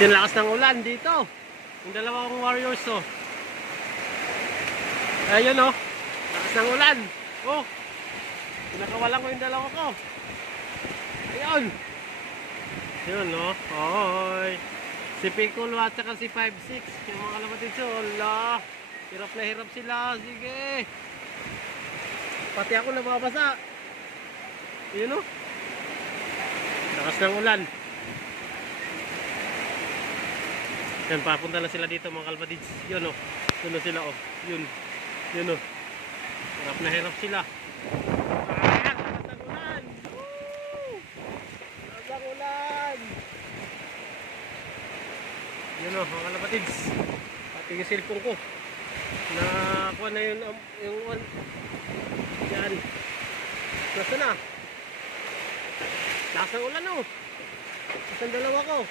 Yung lakas ng ulan dito. Yung dalawang warriors oh. Ayun oh. Lakas ng ulan. Oh. Pinakawalan ko yung dalawa ko. Ayun. Yun oh. Hoy. Si Piccolo at saka si 5-6. Yung mga kalabatid so. Allah. Hirap na hirap sila. Sige. Pati ako nababasa. Yun oh. Lakas ng ulan. Yan, papunta na sila dito mga kalbadids. Yun o. Yun o sila o. Yun. Yun o. Hirap na hirap sila. Ah! Lakas ng ulan! Woo! Lakas ng ulan! Yun o mga kalbadids. Pati yung cellphone ko. Nakuha na yun yung one. Yan. Nasa na? Lakas ng ulan o. Isang dalawa ko.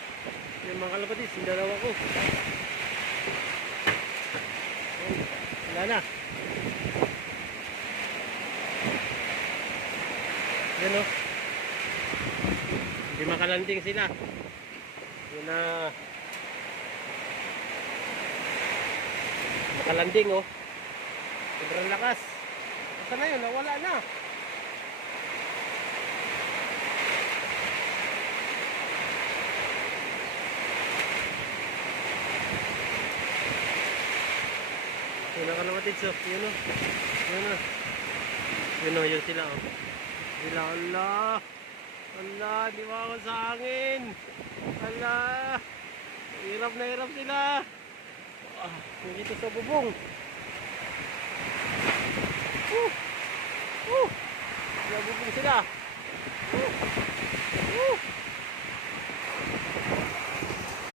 Yung mga kalabadis, yung dalawa ko. Wala na. Yan o. Hindi makalanding sila. Yun na. Makalanding o. Sobrang lakas. Basta na yun, nawala na. Yun ang kalamatid so, yun o. Yun o. Yun o, yun sila o. Sila, Allah. Allah, di ba ako sa hangin. Allah. Hirap na hirap sila. Dito sa bubong. Sa bubong sila.